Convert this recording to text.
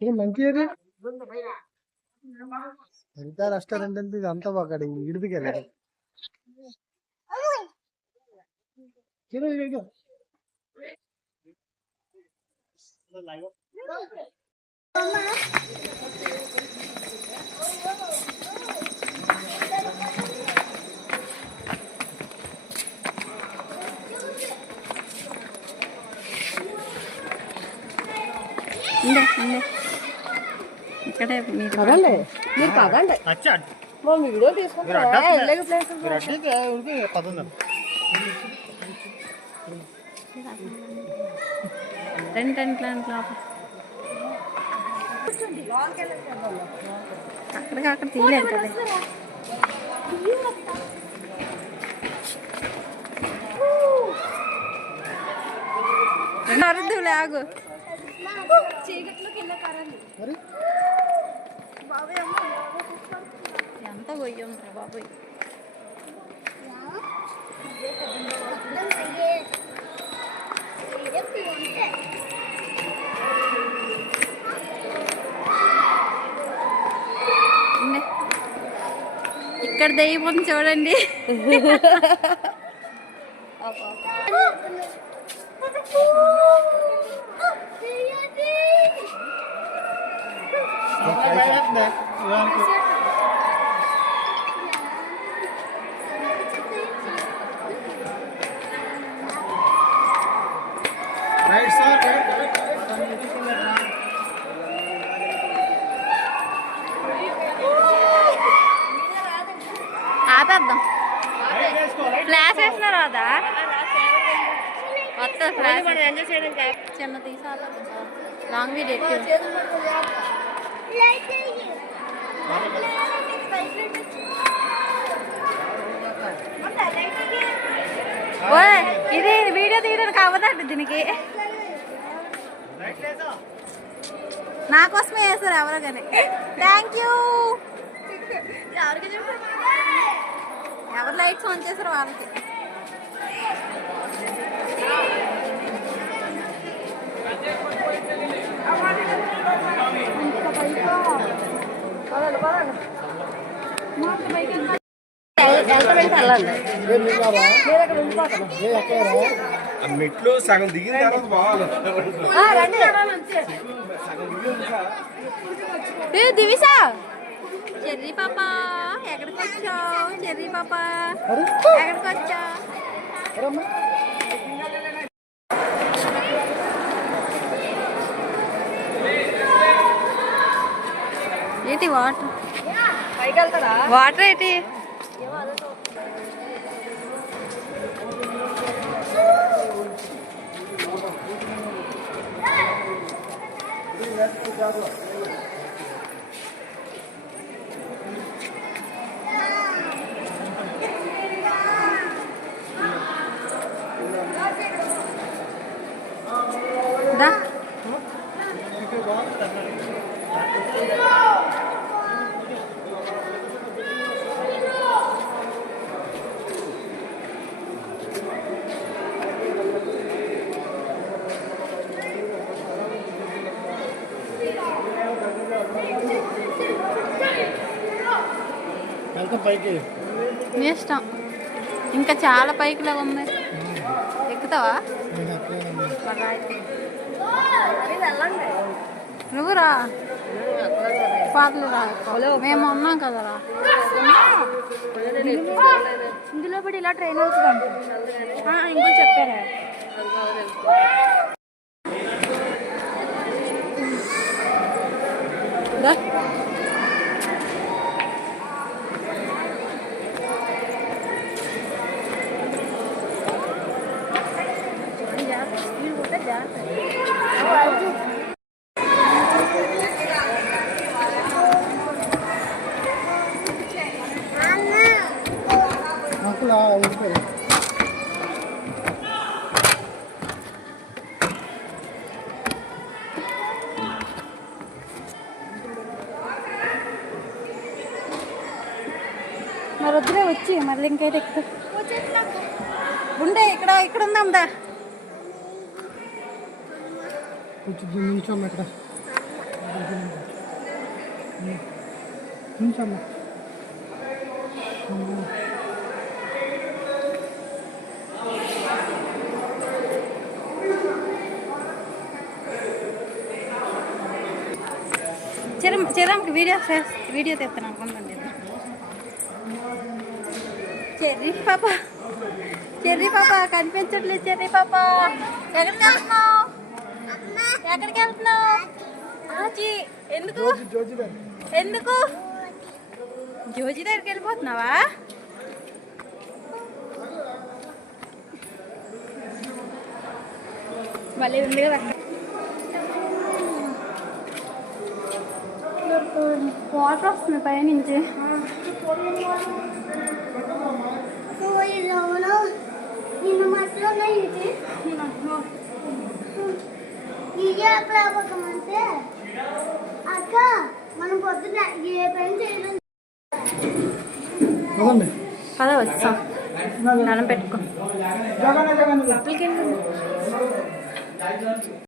ఏ మంచిది హరిత రెస్టారెంట్ అంటే ఇది అంతా అక్కడ ఇడిదికి వెళ్ళారు ఉండే ఇక్కడే మీరు పదండి. మీరు మా వీడియో తీసుకుంటా రెండు రెండు లోపల. అక్కడికి అక్కడ తీయలేదు కదా. అరుద్దు లాగు. మరి? ఎంత ఉందిరా బాబోయ్. ఇక్కడ దెయ్యం చూడండి. రైట్ సార్ ఆపేద్దాం ఫ్లాష్ వేసిన రాదా మొత్తం ఫ్లాష్ చిన్న తీసి ఆపేద్దాం లాంగ్ వీడియో ఇది వీడియో తీయడానికి అవ్వదండి దీనికి. నా కోసమే వేస్తారు ఎవరో కానీ థ్యాంక్ యూ ఎవరు లైట్స్ ఆన్ చేశారు వాళ్ళకి. ఆ మెట్లు సగం దిగిన తర్వాత దివిసా? చెర్రీ పాప ఎక్కడికి వచ్చావు? చెర్రీ పాప ఎక్కడికి వచ్చా ఏంటి వాటర్? వాటర్ ఏంటి? దా నీ ఇష్టం. ఇంకా చాలా పైకిలా ఉంది ఎక్కుతావా నువ్వు రా. ఫాదర్లు రా. మేము ఉన్నాం కదరా ఇందులో పడి ఇలా ట్రైన్ అవుతుందంట ఇంకో చెప్పారా? రా. మరి వద్దులే వచ్చి మళ్ళీ ఇంకైతే ఎక్కువ ఉండే ఇక్కడ ఇక్కడ ఉందాం దా కూర్చుంది నిల్చోమ్మ ఇక్కడ. నిల్చోమ్మ చిరం చిరంకి వీడియో వీడియో తెస్తాను అనుకుంటుంది చెర్రీ పాప చెర్రీ పాప కనిపించట్లేదు చెర్రీ పాప. ఎక్కడ వెళ్తున్నావు ఎక్కడికి వెళ్తున్నావు? ఆచి ఎందుకు? జోజి ఎందుకు? జోజి దగ్గరికి వెళ్ళిపోతున్నావా? మళ్ళీ ఉంది కదా. వాటర్ వస్తుంది పైనుంచి. నిన్న ఎక్కడ అవ్వకమంటే అక్క మనం పొద్దున్న ఏ పని చేయడం అదండి పద వచ్చాం దండం పెట్టుకో.